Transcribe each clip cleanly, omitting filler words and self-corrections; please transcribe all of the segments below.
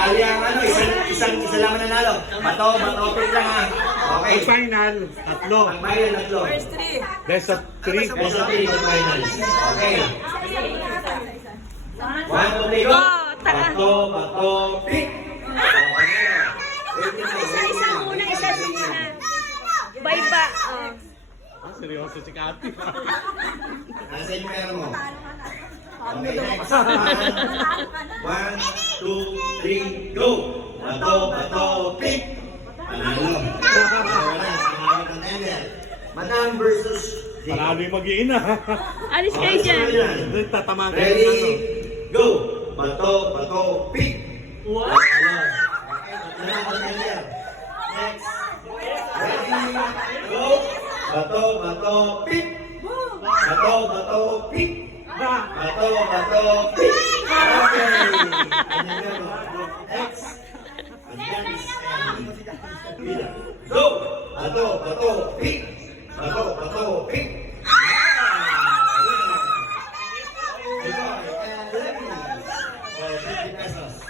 Bali ang ano, isa lang mananalo. Bato, pick lang ha. Okay. Ang final, tatlo. Ang final, tatlo. Best of 3. Best of 3 for finals. Okay. 1, 2, 3, go. Bato, pick. Isa muna. Bye ba? Ah, seryoso si Kati. Nasa yung pera mo. Okay, next. 1, 2, 3, go. Bato, pick. Panalo. Madam versus Jake. Panalo yung mag-iina. Alis kayo dyan. Doon tatamaan kayo. Ready, go. Bato, pick. Panalo. Next. Ready, go. Bato, pick. Bato, pick. Bato, pick. Okay. Next. Go. Bato, pick. Bato, pick.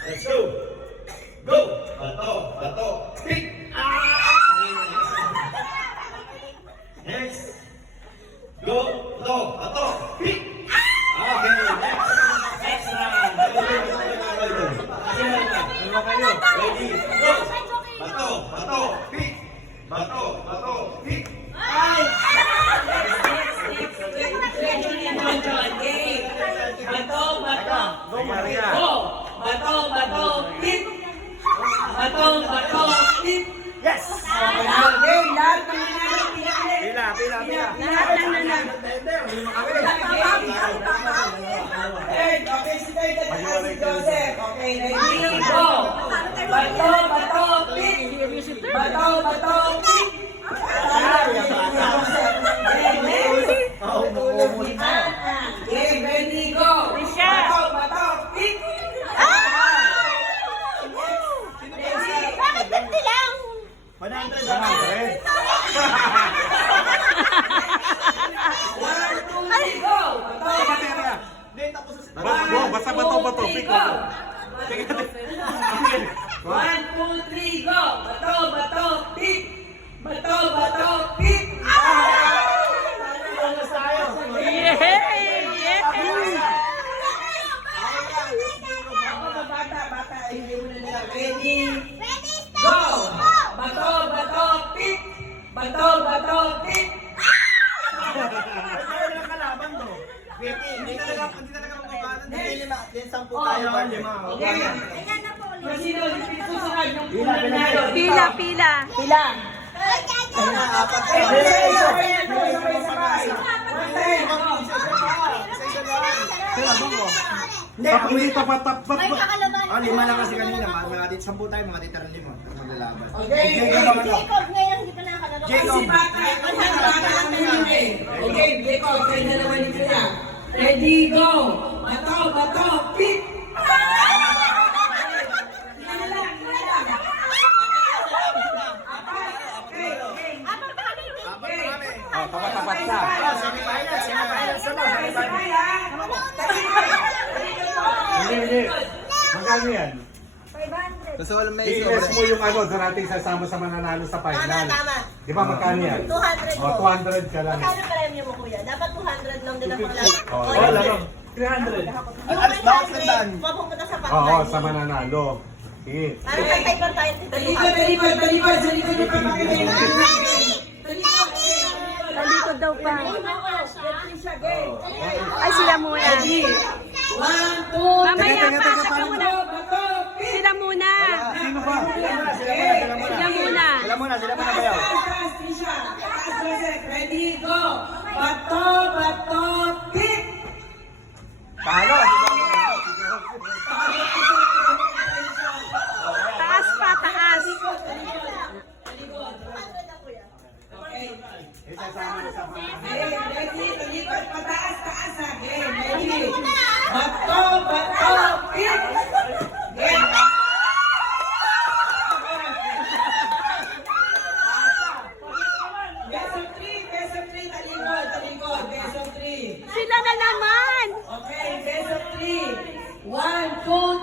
Let's go. Go. Bato, pick. Next. Go. Bato, pick. Okay, next. Next round. Ready, go. Bato, pick. Bato, pick. Go, Maria. Bato, pick. Yes. Okay, lahat ng Pila. Okay, si Joseph. Okay, ready, go. Bato, pick. Bato, pick. Okay, ready, go. Bato, pick. Bakit ba't lang? 100. Go. Basta bato. Pick. 1, 2, 3, go. Bato, pick. Bato, pick. Bata, hindi mo na nila. Ready, go. Bato, pick. Bato, pick. Hindi talaga magpapanan. Din 10 Oh, tayo. okay. 5. Sino susunod yung nanalo? Pila. Hindi tapat. Lima lang kasi kanina. Mga 10 tayo, mga 5. Maglalaban. Okay. Jacob ngayon hindi pa nakakalaro. Si Bata, okay, Jacob, kayo dalawa ni Kuya. Ready, go! Bato, pick! Tapat siya. Hindi. Magkano yan? 500. I-less mo yung ano, doon natin sasama sa mananalo sa final. Di ba magkano yan? 200 O, 200 ka lang. Magkano premyo mo, kuya? Dapat 200 lang din ang pangalan. Wala lang. 300. Yung 100, mapupunta sa Oo, final. sa mananalo. Sige. Parang pantay-pantay tayo dito. Talikod, sa likod yung papakita yung Talikod daw pa. Ay, Ay, sila muna. 1, 2, Mamaya pa, saka muna. bato, pick! Sila muna. Sino ba? Sila muna. Sila muna kayo. Ready, go! Bato, pick! Talo. Taas pa, taas. Ready, talikod, pataas, ready. Bato, pick! Game! Best of 3, talikod, best of 3. Sila na naman. Okay, best of 3. 1, 2,